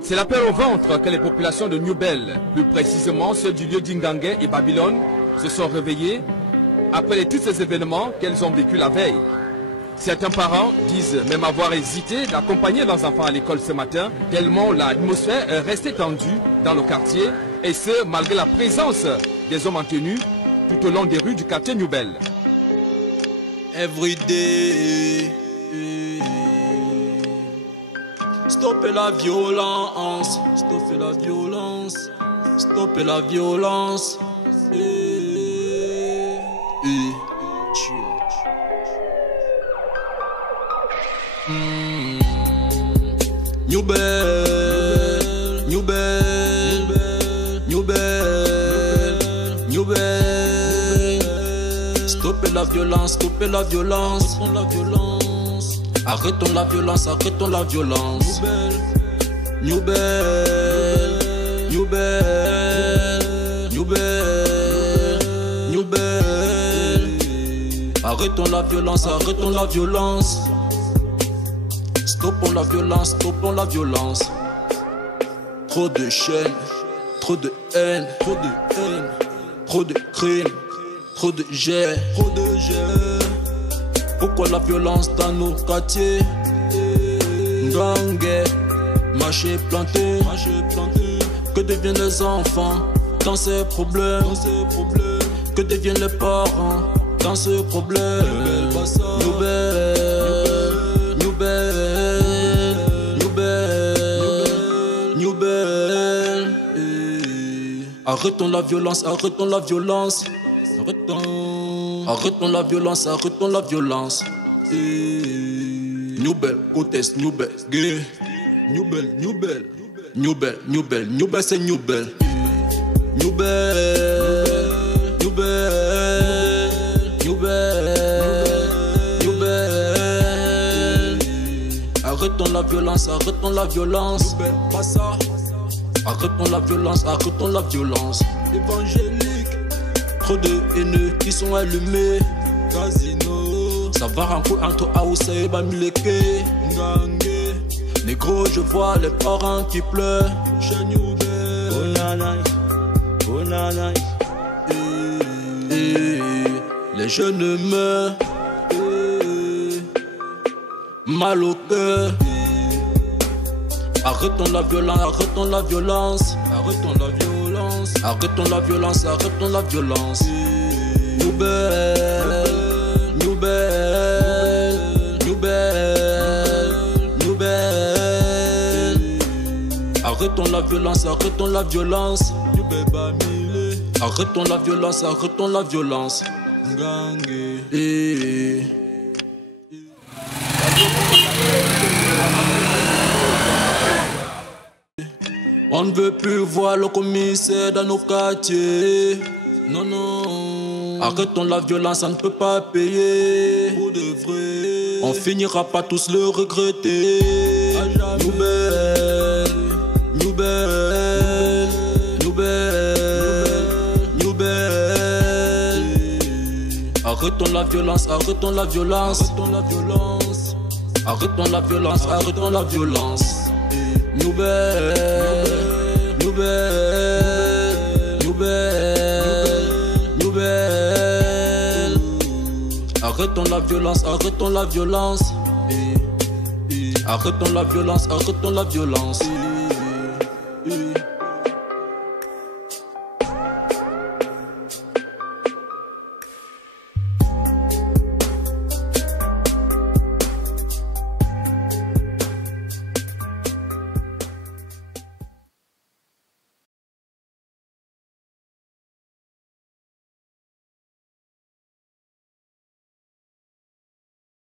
C'est la peur au ventre que les populations de New Bell, plus précisément ceux du lieu d'Ingangé et Babylone, se sont réveillées après les tous ces événements qu'elles ont vécu la veille. Certains parents disent même avoir hésité d'accompagner leurs enfants à l'école ce matin, tellement l'atmosphère est restée tendue dans le quartier, et ce, malgré la présence des hommes en tenue tout au long des rues du quartier New Bell. Every day, stoppez la violence, stoppez la violence, stoppez la violence. New Bell, New Bell, New Bell, New Bell. Stoppez la violence, stoppez la violence, arrêtons la violence. Arrêtons la violence, arrêtons la violence. New Bell, New Bell, New Bell, New Bell. Arrêtons la violence, arrêtons la violence. Stoppons la violence, stoppons la violence. Trop de chaînes, trop de haine, trop de haine, trop de crimes, trop de jets, trop de jets. Pourquoi la violence dans nos quartiers? Ngangé, marché planté, que deviennent les enfants dans ces problèmes? Que deviennent les parents dans ce problème? New Bell, New Bell, New Bell, New Bell. Arrêtons la violence, arrêtons la violence. Arrêtons la violence, arrêtons la violence. New Bell, Cotes, New Bell, gay. New Bell, New Bell, New Bell, New Bell, New Bell, c'est New Bell. New Bell, New Bell, New Bell, New Bell. Arrêtons la violence, arrêtons la violence. New Bell, pas ça. Arrêtons la violence, arrêtons la violence. Évangélique, trop de haineux qui sont allumés. Casino, ça va rencontrer entre Aoussa et Bamileke. Ngangé, négro, je vois les parents qui pleurent. Chez New Bell, oh nanai, oh nanai. Les jeunes meurent, mal au cœur. Arrêtons la violence, arrêtons la violence. Arrêtons la violence, arrêtons la violence, arrêtons la violence. New Bell, New Bell, New Bell, New Bell. Arrêtons la violence, arrêtons la violence. New Bell Bamilé. Arrêtons la violence, arrêtons la violence. Ngangé. On ne veut plus voir le commissaire dans nos quartiers. Non, non. Arrêtons la violence, ça ne peut pas payer. Pour de vrai, on finira pas tous le regretter. New Bell, New Bell, New Bell, New Bell. Arrêtons la violence, arrêtons la violence, arrêtons la violence. Arrêtons la violence, arrêtons la violence. New Bell, New Bell, New Bell, New Bell. Arrêtons la violence, arrêtons la violence. Arrêtons la violence, arrêtons la violence.